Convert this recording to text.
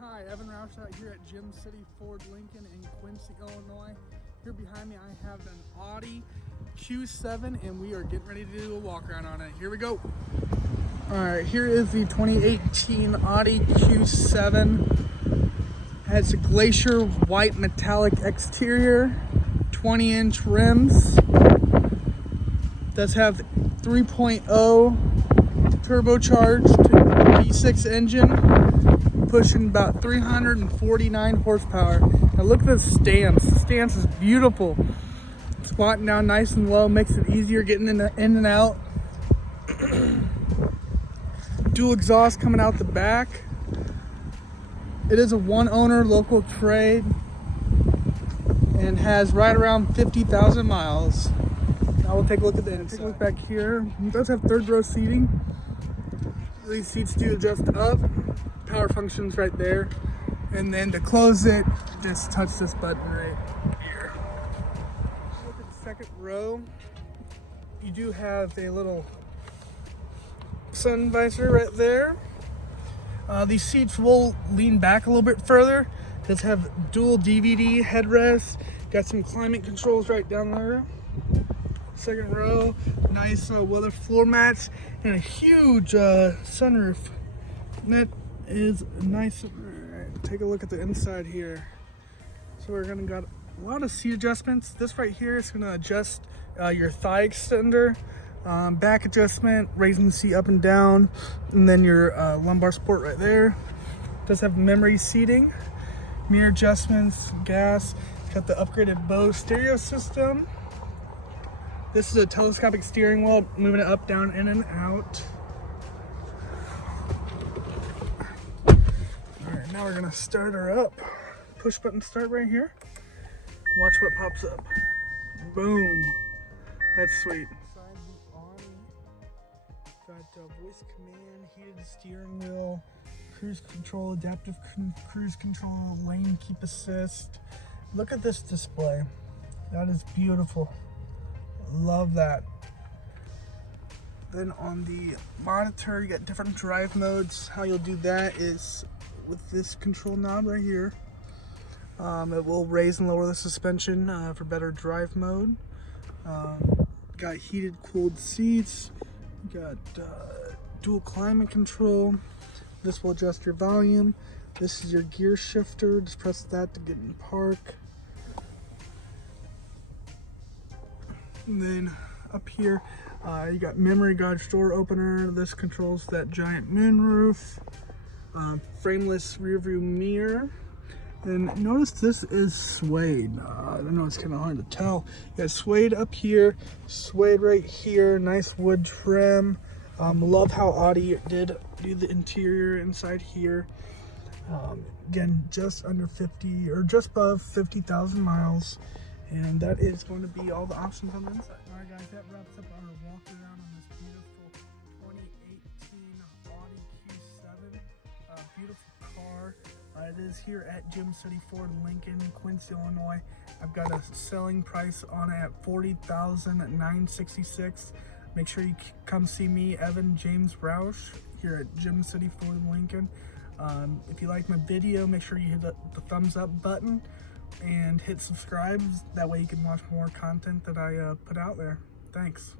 Hi, Evan Roush out here at Gym City Ford Lincoln in Quincy, Illinois. Here behind me I have an Audi Q7 and we are getting ready to do a walk around on it. Here we go. Alright, here is the 2018 Audi Q7. Has a glacier white metallic exterior, 20-inch rims. Does have 3.0 turbocharged V6 engine, pushing about 349 horsepower. Now look at the stance. The stance is beautiful. Squatting down nice and low makes it easier getting in and out. Dual exhaust coming out the back. It is a one owner local trade and has right around 50,000 miles. Now we'll take a look at the inside. Take a look back here. It does have third row seating. These seats do adjust up. Power functions right there. And then to close it, just touch this button right here. Look at the second row. You do have a little sun visor right there. These seats will lean back a little bit further. Does have dual DVD headrests. Got some climate controls right down there. Second row, nice weather floor mats and a huge sunroof. And that is nice. Right, take a look at the inside here. So we're gonna got a lot of seat adjustments. This right here is gonna adjust your thigh extender, back adjustment, raising the seat up and down, and then your lumbar support right there. Does have memory seating, mirror adjustments, gas. It's got the upgraded Bose stereo system. This is a telescopic steering wheel, moving it up, down, in and out. All right, now we're gonna start her up. Push button start right here. Watch what pops up. Boom. That's sweet. Got voice command, heated steering wheel, cruise control, adaptive cruise control, lane keep assist. Look at this display. That is beautiful. Love that. Then on the monitor, you got different drive modes. How you'll do that is with this control knob right here. It will raise and lower the suspension for better drive mode. Got heated, cooled seats. Got dual climate control. This will adjust your volume. This is your gear shifter. Just press that to get in park. And then up here, you got memory garage door opener. This controls that giant moonroof. Frameless rear view mirror. And notice this is suede. I know it's kind of hard to tell. You got suede up here, suede right here, nice wood trim. Love how Audi did do the interior inside here. Again, just under 50 or just above 50,000 miles. And that is going to be all the options on the inside. All right, guys, that wraps up our walk around on this beautiful 2018 Audi Q7. Beautiful car. It is here at Gym City Ford Lincoln, Quincy, Illinois. I've got a selling price on it at $40,966. Make sure you come see me, Evan James Roush, here at Gym City Ford Lincoln. If you like my video, make sure you hit the thumbs up button and hit subscribe. That way you can watch more content that I put out there. Thanks.